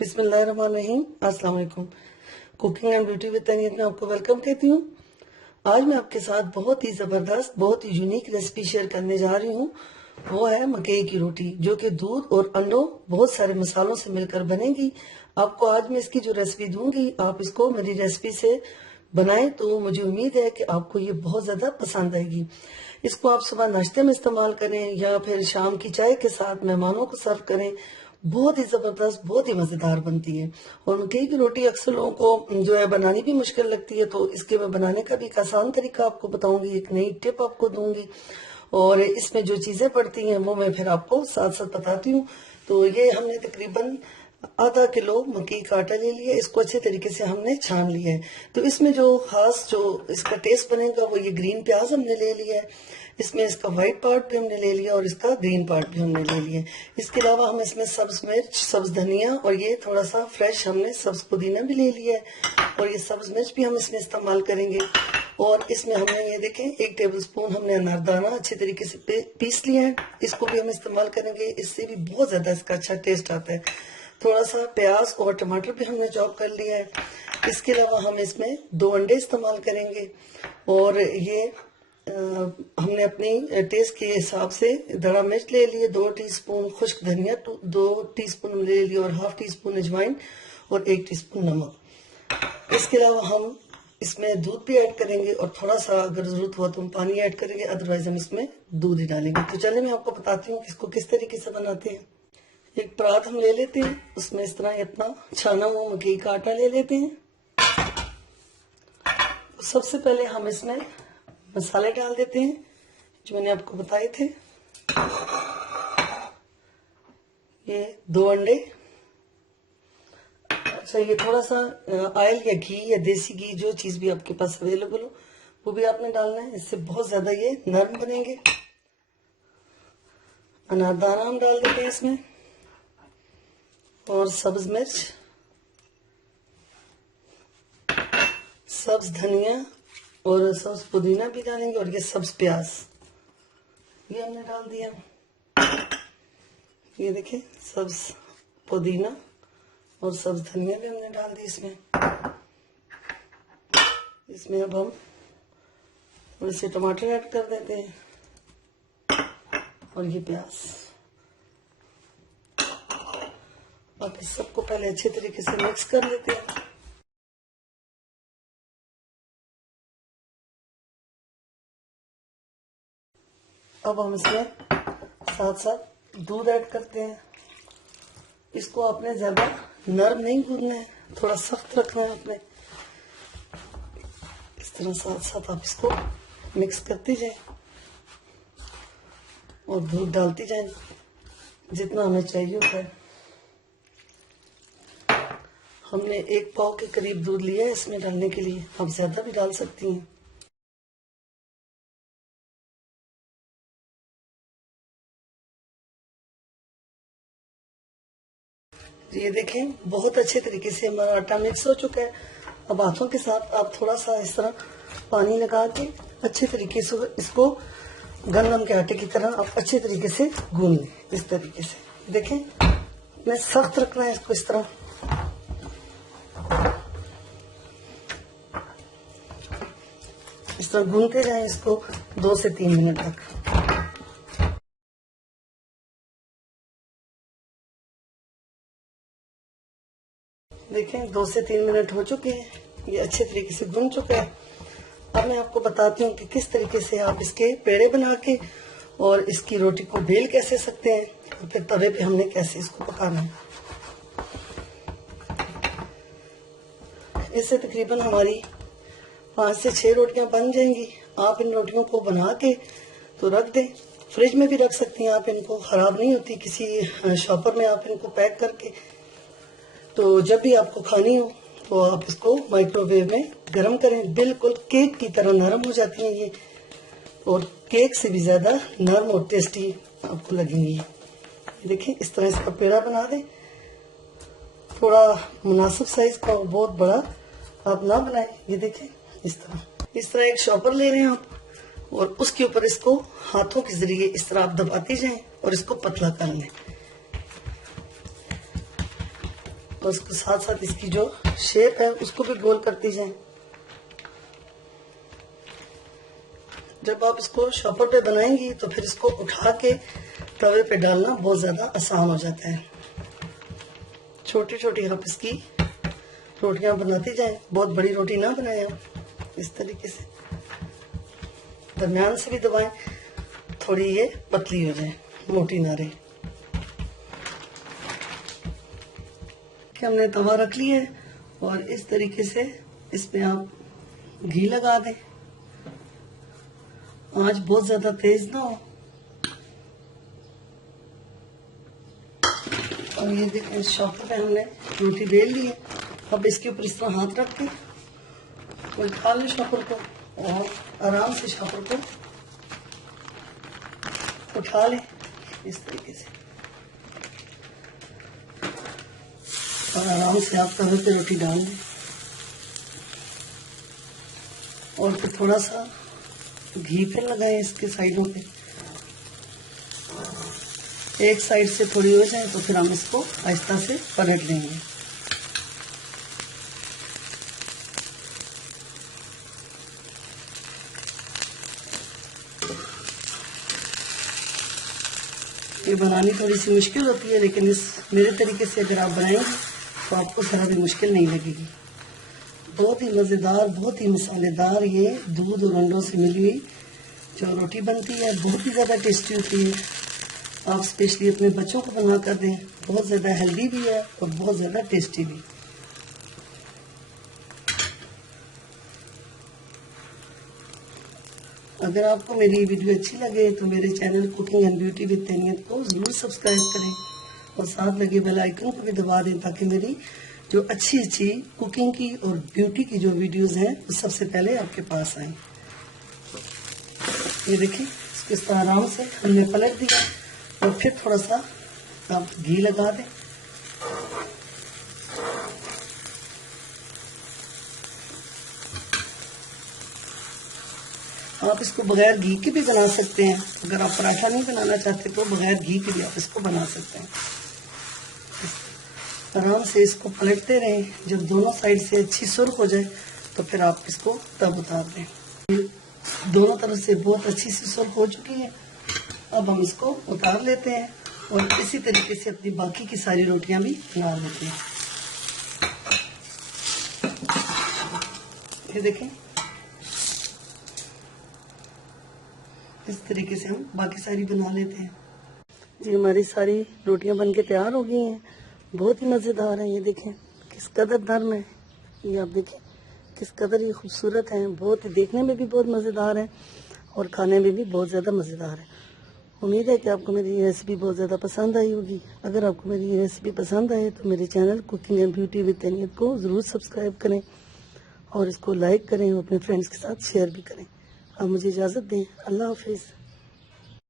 बिस्मिल्लाहिर्रहमानिर्रहीम। अस्सलाम वालेकुम। कुकिंग एंड ब्यूटी विद तनीत में आपको वेलकम कहती हूँ। आज मैं आपके साथ बहुत ही जबरदस्त, बहुत ही यूनिक रेसिपी शेयर करने जा रही हूँ। वो है मकई की रोटी, जो कि दूध और अंडों बहुत सारे मसालों से मिलकर बनेगी। आपको आज मैं इसकी जो रेसिपी दूंगी, आप इसको मेरी रेसिपी से बनाएं तो मुझे उम्मीद है कि आपको ये बहुत ज्यादा पसंद आएगी। इसको आप सुबह नाश्ते में इस्तेमाल करें या फिर शाम की चाय के साथ मेहमानों को सर्व करें। बहुत ही जबरदस्त, बहुत ही मजेदार बनती है। और मकई की रोटी अक्सर लोगों को जो है बनानी भी मुश्किल लगती है, तो इसके मैं बनाने का भी एक आसान तरीका आपको बताऊंगी, एक नई टिप आपको दूंगी। और इसमें जो चीजें पड़ती हैं वो मैं फिर आपको साथ साथ बताती हूँ। तो ये हमने तकरीबन आधा किलो मकई का आटा ले लिया। इसको अच्छे तरीके से हमने छान लिया है। तो इसमें जो खास जो इसका टेस्ट बनेगा वो ये ग्रीन प्याज हमने ले लिया है। इसमें इसका व्हाइट पार्ट भी हमने ले लिया और इसका ग्रीन पार्ट भी हमने ले लिया है। इसके अलावा हम इसमें सब्ज मिर्च, सब्ज धनिया और ये थोड़ा सा फ्रेश हमने सब्ज पुदीना भी ले लिया है। और ये सब्ज मिर्च भी हम इसमें इस्तेमाल करेंगे। और इसमें हमने ये देखें 1 टेबलस्पून हमने अनारदाना अच्छे तरीके से पीस लिया है। इसको भी हम इस्तेमाल करेंगे, इससे भी बहुत ज्यादा इसका अच्छा टेस्ट आता है। थोड़ा सा प्याज और टमाटर भी हमने चॉप कर लिया है। इसके अलावा हम इसमें 2 अंडे इस्तेमाल करेंगे। और ये हमने अपनी टेस्ट के हिसाब से दड़ा मिर्च ले लिए, 2 टीस्पून खुश्क धनिया, 2 टीस्पून ले लिए और ½ टीस्पून अजवाइन और 1 टीस्पून नमक। इसके अलावा हम इसमें दूध भी ऐड करेंगे और थोड़ा सा अगर जरूरत हुआ तो हम पानी ऐड करेंगे, अदरवाइज हम इसमें दूध ही डालेंगे। तो चलिए मैं आपको बताती हूँ कि इसको किस तरीके से बनाते हैं। एक परात हम ले लेते हैं, उसमें इस तरह इतना छाना हुआ मकई का आटा ले लेते हैं। सबसे पहले हम इसमें मसाले डाल देते हैं जो मैंने आपको बताए थे। ये 2 अंडे, अच्छा ये थोड़ा सा ऑयल या घी या देसी घी, जो चीज भी आपके पास अवेलेबल हो वो भी आपने डालना है, इससे बहुत ज्यादा ये नरम बनेंगे। अनारदाना हम डाल देते हैं इसमें और सब्ज मिर्च, सब्ज धनिया और सब्ज पुदीना भी डालेंगे। और ये सब्ज प्याज ये हमने डाल दिया। ये देखिए सब्ज पुदीना और सब्ज धनिया भी हमने डाल दी इसमें। इसमें अब हम थोड़े से टमाटर ऐड कर देते हैं और ये प्याज। अब इस सबको पहले अच्छे तरीके से मिक्स कर लेते हैं। अब हम इसमें साथ साथ दूध ऐड करते हैं। इसको आपने ज्यादा नरम नहीं गूंदना है, थोड़ा सख्त रखना है आपने। इस तरह साथ साथ आप इसको मिक्स करते जाएं और दूध डालती जाएं जितना हमें चाहिए होता है। हमने 1 पाव के करीब दूध लिया है इसमें डालने के लिए, आप ज्यादा भी डाल सकती हैं। ये देखें बहुत अच्छे तरीके से हमारा आटा मिक्स हो चुका है। अब हाथों के साथ आप थोड़ा सा इस तरह पानी लगा के अच्छे तरीके से इसको गंदम के आटे की तरह आप अच्छे तरीके से गूंद लें। इस तरीके से देखें, मैं सख्त रखना है इसको। इस तरह गूंदते जाएं इसको 2 से 3 मिनट तक। देखें 2 से 3 मिनट हो चुके हैं, ये अच्छे तरीके से गूंद चुका है। अब मैं आपको बताती हूँ कि किस तरीके से आप इसके पेड़े बना के और इसकी रोटी को बेल कैसे सकते हैं और फिर तवे पे हमने कैसे इसको पकाना है। इससे तकरीबन हमारी 5 से 6 रोटियां बन जाएंगी। आप इन रोटियों को बना के तो रख दें, फ्रिज में भी रख सकती हैं आप, इनको खराब नहीं होती। किसी शॉपर में आप इनको पैक करके, तो जब भी आपको खानी हो तो आप इसको माइक्रोवेव में गर्म करें। बिल्कुल केक की तरह नरम हो जाती हैं ये, और केक से भी ज्यादा नरम और टेस्टी आपको लगेंगी। देखिए इस तरह इसका पेड़ा बना दें, थोड़ा मुनासिब साइज का, बहुत बड़ा आप ना बनाएं। ये देखें इस तरह एक शॉपर ले रहे हैं आप और उसके ऊपर इसको हाथों के जरिए इस तरह आप दबाते जाएं और इसको पतला कर लें। और उसके साथ साथ इसकी जो शेप है उसको भी गोल करती जाएं। जब आप इसको शॉपर पे बनाएंगी तो फिर इसको उठा के तवे पे डालना बहुत ज्यादा आसान हो जाता है। छोटी छोटी आप इसकी रोटियां बनाती जाएं, बहुत बड़ी रोटी ना बनाएं आप। इस तरीके से दरमियान से भी दबाएं, थोड़ी ये पतली हो जाए, मोटी ना रहे। कि हमने तवा रख लिया है और इस तरीके से इसमें आप घी लगा दें। आंच बहुत ज्यादा तेज ना हो। और ये देखें, इस शॉपर पे हमने रोटी बेल ली है। अब इसके ऊपर इस तरह हाथ रख के उठा लें शॉपर को और आराम से शॉपर को उठा लें इस तरीके से। और आराम से आप तवे पे रोटी डाल दें और फिर थोड़ा सा घी पे लगाएं इसके साइडों पे। एक साइड से थोड़ी हो जाए तो फिर हम इसको आहिस्ता से पलट लेंगे। ये बनानी थोड़ी सी मुश्किल होती है, लेकिन इस मेरे तरीके से अगर आप बनाएंगे तो आपको जरा भी मुश्किल नहीं लगेगी। बहुत ही मज़ेदार, बहुत ही मसालेदार ये दूध और अंडों से मिली हुई जो रोटी बनती है, बहुत ही ज़्यादा टेस्टी होती है। आप स्पेशली अपने बच्चों को बना कर दें, बहुत ज़्यादा हेल्दी भी है और बहुत ज़्यादा टेस्टी भी। अगर आपको मेरी वीडियो अच्छी लगे तो मेरे channel cooking and beauty with तैनियत को ज़रूर सब्सक्राइब करें और साथ लगे बेल आइकन को भी दबा दें ताकि मेरी जो अच्छी अच्छी कुकिंग की और ब्यूटी की जो वीडियोस हैं वो सबसे पहले आपके पास आए। ये देखिए, इसको इस तरह आराम से हमने पलट दिया और फिर थोड़ा सा आप घी लगा दें। आप इसको बगैर घी के भी बना सकते हैं। अगर आप पराठा नहीं बनाना चाहते तो बगैर घी के भी आप इसको बना सकते हैं। आराम से इसको पलटते रहें। जब दोनों साइड से अच्छी सुर्ख हो जाए तो फिर आप इसको तब उतार दें। दोनों तरफ से बहुत अच्छी सी सुर्ख हो चुकी है। अब हम इसको उतार लेते हैं और इसी तरीके से अपनी बाकी की सारी रोटियां भी बना लेते हैं। ये देखें, इस तरीके से हम बाकी सारी बना लेते हैं। जी, हमारी सारी रोटियां बनके तैयार हो गई हैं। बहुत ही मज़ेदार है। ये देखें किस कदर नरम है। ये आप देखें किस कदर ये खूबसूरत है। बहुत ही देखने में भी बहुत मज़ेदार है और खाने में भी बहुत ज़्यादा मज़ेदार है। उम्मीद है कि आपको मेरी ये रेसिपी बहुत ज़्यादा पसंद आई होगी। अगर आपको मेरी ये रेसिपी पसंद आए तो मेरे channel cooking and beauty with तैनियत को ज़रूर सब्सक्राइब करें और इसको लाइक करें और अपने फ्रेंड्स के साथ शेयर भी करें। अब मुझे इजाज़त दें। अल्लाह हाफिज़।